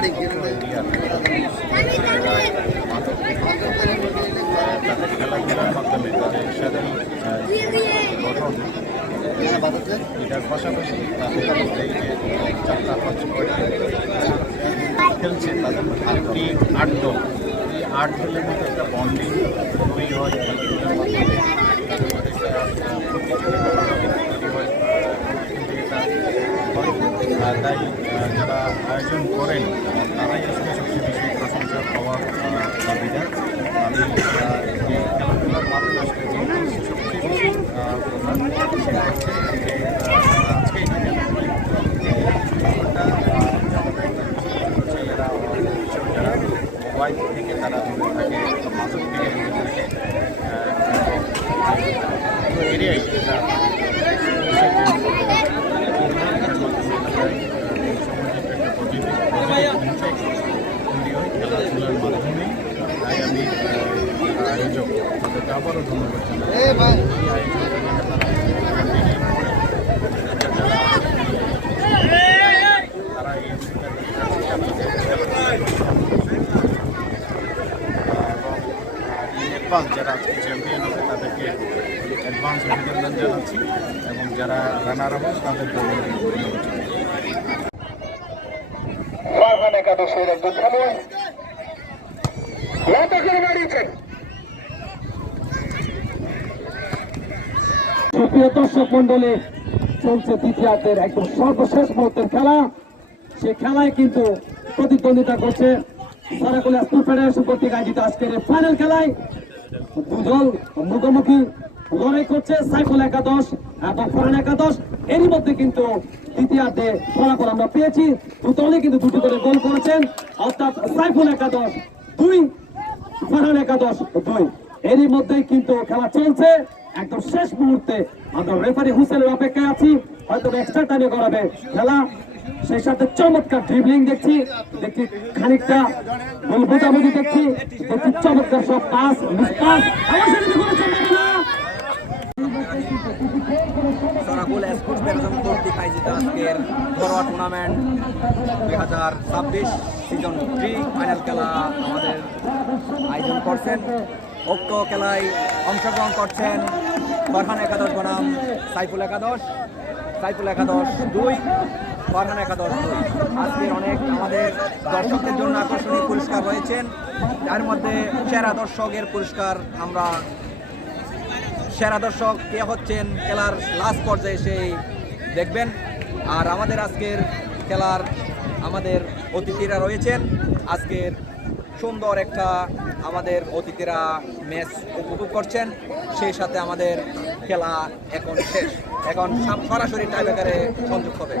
তাদের খেলাধুলার মাধ্যমে তাদের শারীরিক গঠন এটার পাশাপাশি তাদের এই যে 4-5 খেলছে তাদের মধ্যে একটি 8 দল, এই 8 দলের মধ্যে একটা বন্ডিং তৈরি হয় খেলাধুলার মাধ্যমে। তাই যারা আয়োজন করেন তারাই আসলে সবচেয়ে বেশি প্রশংসা পাওয়ার দাবিদার। আমি যে খেলাধুলার মাধ্যমে আসলে যে সবচেয়ে বেশি প্রধান সেটা হচ্ছে যে আজকে ছেলেরা যারা মোবাইল থেকে তারা দূরে থাকে, মাদক থেকে দূরে থাকে, এরিয়ায় খেলাধুলার মাধ্যমে। তাই আমি আয়োজক তাদেরকে আবারও ধন্যবাদ জানাই। এই আয়োজন তারা এই অ্যাডভান্স যারা আজকে চ্যাম্পিয়ন হবে তাদেরকে অ্যাডভান্স অভিনন্দন জানাচ্ছি এবং যারা রানার হবে তাদেরকে ধন্যবাদ জানাচ্ছি। একাদশের একজন খেলোয়াড় সুপ্রিয় দর্শক মন্ডলী, চলছে দ্বিতীয়ার্ধের একদম সর্বশেষ মুহূর্তের খেলা। সে খেলায় কিন্তু প্রতিদ্বন্দ্বিতা করছে সারাকুলিয়া স্কুল ফেডারেশন কর্তৃক আয়োজিত আজকের ফাইনাল খেলায় দুদল মুখোমুখি লড়াই করছে সাইফুল একাদশ এবং ফরহান একাদশ। এরই মধ্যে কিন্তু দ্বিতীয়ার্ধে ফলাফল আমরা পেয়েছি, দুদলে কিন্তু দুটি করে গোল করেছেন, অর্থাৎ সাইফুল একাদশ 2, ফরহান একাদশ 2। এরই মধ্যেই কিন্তু খেলা চলছে একদম শেষ মুহূর্তে। আমরা রেফারি হুসেনের অপেক্ষায় আছি, হয়তো এক্সট্রা টাইমে করাবে খেলা। সেই সাথে চমৎকার ড্রিবলিং দেখছি খানিকটা গোল বোঝাবুঝি দেখছি চমৎকার সব pass miss pass. Sarakulia sports federation কর্তৃক আয়োজিত আজকের ঘরোয়া টুর্নামেন্ট 2026 সিজন 3 ফাইনাল খেলা আমাদের আয়োজন করছেন। উক্ত খেলায় অংশগ্রহণ করছেন ফরহান একাদশ বনাম সাইফুল একাদশ 2, ফরহান একাদশ 2। আজকের অনেক আমাদের দর্শকদের জন্য আকর্ষণীয় পুরস্কার রয়েছেন, যার মধ্যে সেরা দর্শকের পুরস্কার আমরা সেরা দর্শক কে হচ্ছেন খেলার লাস্ট পর্যায়ে সেই দেখবেন। আর আমাদের আজকের খেলার আমাদের অতিথিরা রয়েছেন, আজকের সুন্দর একটা আমাদের অতিথিরা ম্যাচ উপভোগ করছেন, সেই সাথে আমাদের খেলা এখন শেষ, এখন সরাসরি টাইব্রেকারে সংযোগ হবে।